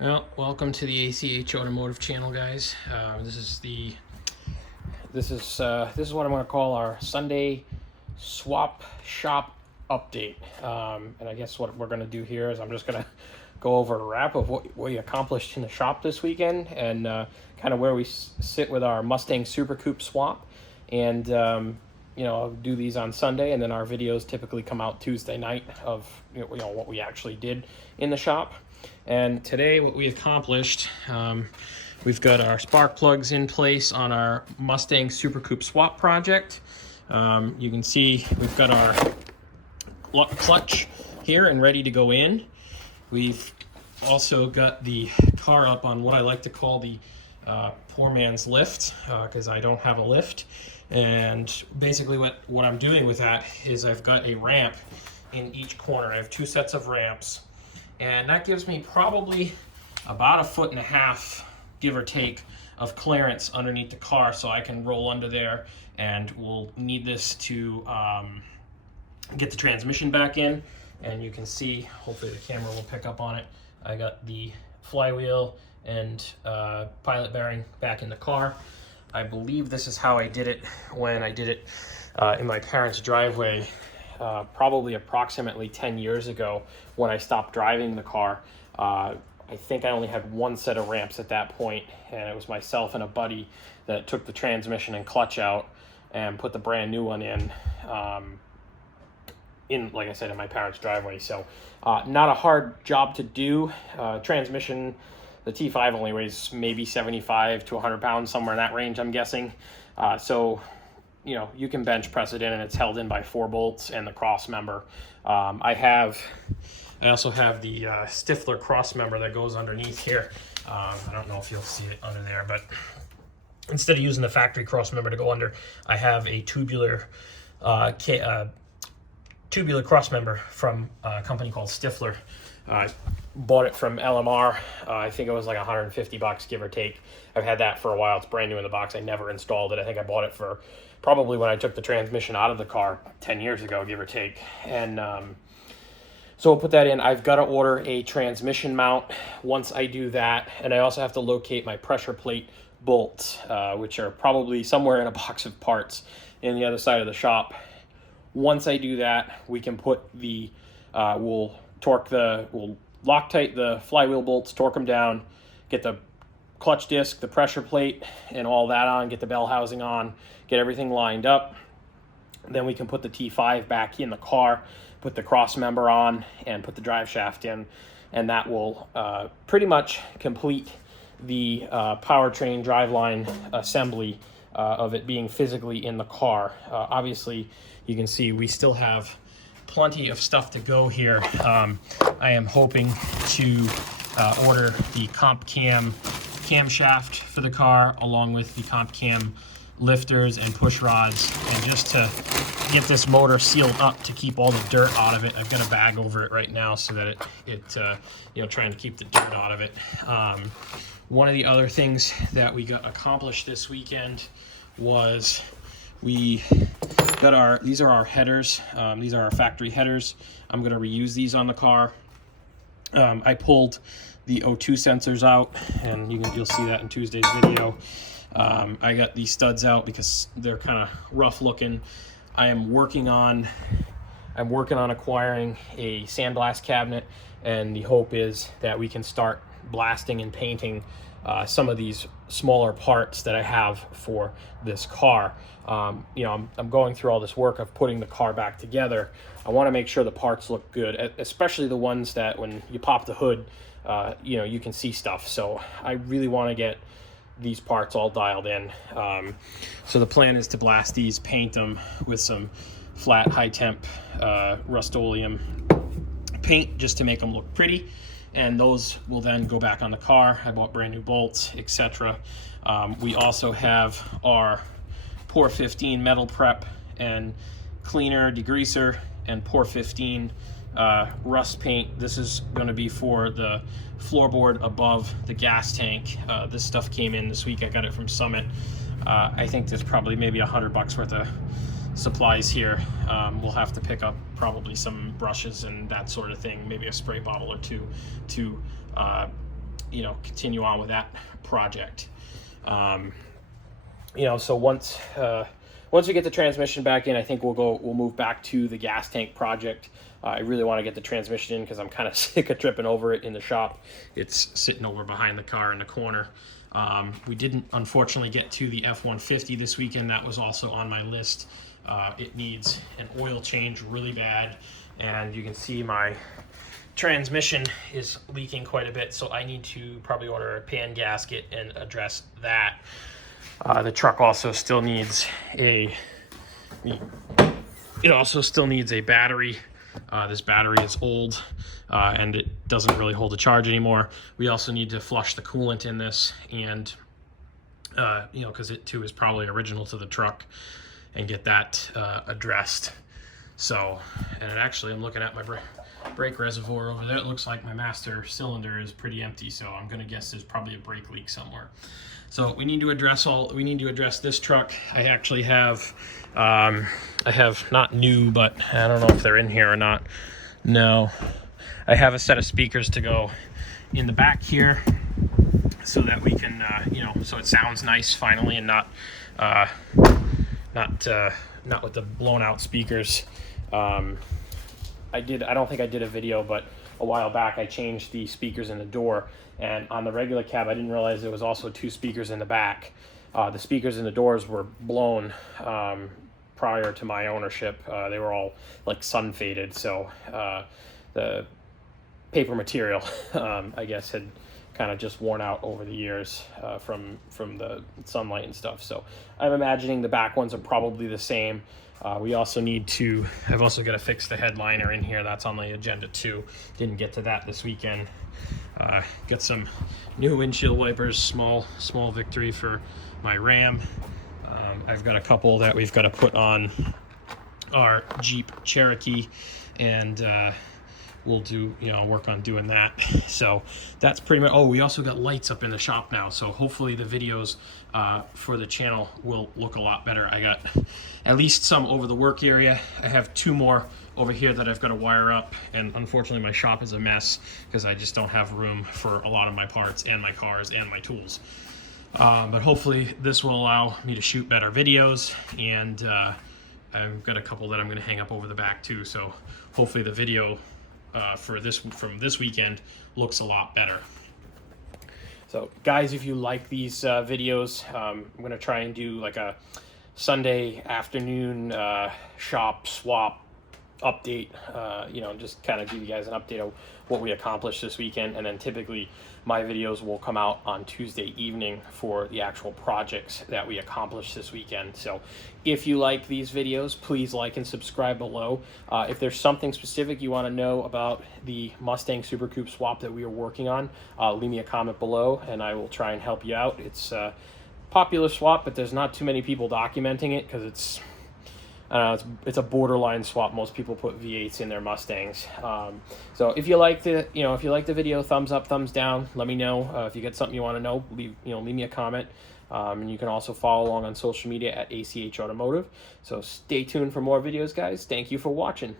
Well, welcome to the ACH Automotive channel, guys. This is what I'm going to call our Sunday swap shop update. And I guess what we're going to do here is I'm just going to go over a wrap of what we accomplished in the shop this weekend and kind of where we sit with our Mustang Supercoupe swap. And I'll do these on Sunday, and then our videos typically come out Tuesday night of what we actually did in the shop. And today what we accomplished, we've got our spark plugs in place on our Mustang Supercoupe swap project. You can see we've got our clutch here and ready to go in. We've also got the car up on what I like to call the poor man's lift, because I don't have a lift. And basically what I'm doing with that is I've got a ramp in each corner. I have two sets of ramps, and that gives me probably about 1.5 feet, give or take, of clearance underneath the car, so I can roll under there, and we'll need this to get the transmission back in. And you can see, hopefully the camera will pick up on it, I got the flywheel and pilot bearing back in the car. I believe this is how I did it when I did it in my parents' driveway probably approximately 10 years ago when I stopped driving the car. I think I only had one set of ramps at that point, and it was myself and a buddy that took the transmission and clutch out and put the brand new one in, like I said, in my parents' driveway. So not a hard job to do. Transmission, the T5 only weighs maybe 75 to 100 pounds, somewhere in that range, I'm guessing. So you can bench press it in, and it's held in by 4 bolts and the cross member. I also have the Stifler cross member that goes underneath here. I don't know if you'll see it under there, but instead of using the factory cross member to go under, I have a tubular cross member from a company called Stifler. I bought it from LMR. I think it was like $150, give or take. I've had that for a while. It's brand new in the box. I never installed it. I think I bought it for probably when I took the transmission out of the car 10 years ago, give or take. And so we'll put that in. I've got to order a transmission mount once I do that. And I also have to locate my pressure plate bolts, which are probably somewhere in a box of parts in the other side of the shop. Once I do that, we can put the, we'll Loctite the flywheel bolts, torque them down, get the clutch disc, the pressure plate, and all that on, get the bell housing on, get everything lined up. Then we can put the T5 back in the car, put the cross member on, and put the drive shaft in, and that will pretty much complete the powertrain driveline assembly of it being physically in the car. Obviously, you can see we still have plenty of stuff to go here. I am hoping to order the comp cam camshaft for the car, along with the comp cam lifters and push rods, and just to get this motor sealed up to keep all the dirt out of it. I've got a bag over it right now so that it trying to keep the dirt out of it. One of the other things that we got accomplished this weekend was we got these are our headers. These are our factory headers. I'm going to reuse these on the car. I pulled the O2 sensors out, and you'll see that in Tuesday's video. I got these studs out because they're kind of rough looking. I'm working on acquiring a sandblast cabinet, and the hope is that we can start blasting and painting some of these smaller parts that I have for this car. I'm going through all this work of putting the car back together. I want to make sure the parts look good, especially the ones that when you pop the hood, you can see stuff. So I really want to get these parts all dialed in. So the plan is to blast these, paint them with some flat high temp Rust-Oleum paint just to make them look pretty, and those will then go back on the car. I bought brand new bolts, etc. We also have our Pour 15 metal prep and cleaner, degreaser, and Pour 15 rust paint. This is going to be for the floorboard above the gas tank. This stuff came in this week. I got it from Summit. I think there's probably maybe $100 worth of supplies here. We'll have to pick up probably some brushes and that sort of thing, maybe a spray bottle or two to you know, continue on with that project. You know, so once we get the transmission back in, I think we'll move back to the gas tank project. I really want to get the transmission in because I'm kind of sick of tripping over it in the shop. It's sitting over behind the car in the corner. We didn't unfortunately get to the F-150 this weekend. That was also on my list. It needs an oil change really bad, and you can see my transmission is leaking quite a bit, so I need to probably order a pan gasket and address that. The truck also still needs a battery. This battery is old and it doesn't really hold a charge anymore. We also need to flush the coolant in this, and you know, because it too is probably original to the truck, and get that addressed. So, and actually I'm looking at my brake reservoir over there. It looks like my master cylinder is pretty empty, so I'm gonna guess there's probably a brake leak somewhere. So we need to address this truck. I actually have not new, but I don't know if they're in here or not. No, I have a set of speakers to go in the back here so that we can, you know, so it sounds nice finally, and not with the blown out speakers. I don't think I did a video, but a while back I changed the speakers in the door, and on the regular cab I didn't realize there was also 2 speakers in the back. The speakers in the doors were blown prior to my ownership. They were all like sun faded, so the paper material I guess had kind of just worn out over the years from the sunlight and stuff. So I'm imagining the back ones are probably the same. I've also got to fix the headliner in here. That's on the agenda too. Didn't get to that this weekend. Got some new windshield wipers, small victory for my Ram. I've got a couple that we've got to put on our Jeep Cherokee, and we'll do, you know, work on doing that. So that's pretty much. Oh, we also got lights up in the shop now, so hopefully the videos for the channel will look a lot better. I got at least some over the work area. I have 2 more over here that I've got to wire up, and unfortunately my shop is a mess because I just don't have room for a lot of my parts and my cars and my tools. But hopefully this will allow me to shoot better videos, and I've got a couple that I'm going to hang up over the back too, so hopefully the video from this weekend looks a lot better. So guys, if you like these videos, I'm going to try and do like a Sunday afternoon shop swap update, you know, just kind of give you guys an update of what we accomplished this weekend, and then typically my videos will come out on Tuesday evening for the actual projects that we accomplished this weekend. So if you like these videos, please like and subscribe below. If there's something specific you want to know about the Mustang Supercoupe swap that we are working on, leave me a comment below and I will try and help you out. It's a popular swap, but there's not too many people documenting it because it's a borderline swap. Most people put V8s in their Mustangs. So if you like the video, thumbs up, thumbs down. Let me know if you get something you want to know. Leave me a comment. And you can also follow along on social media at ACH Automotive. So stay tuned for more videos, guys. Thank you for watching.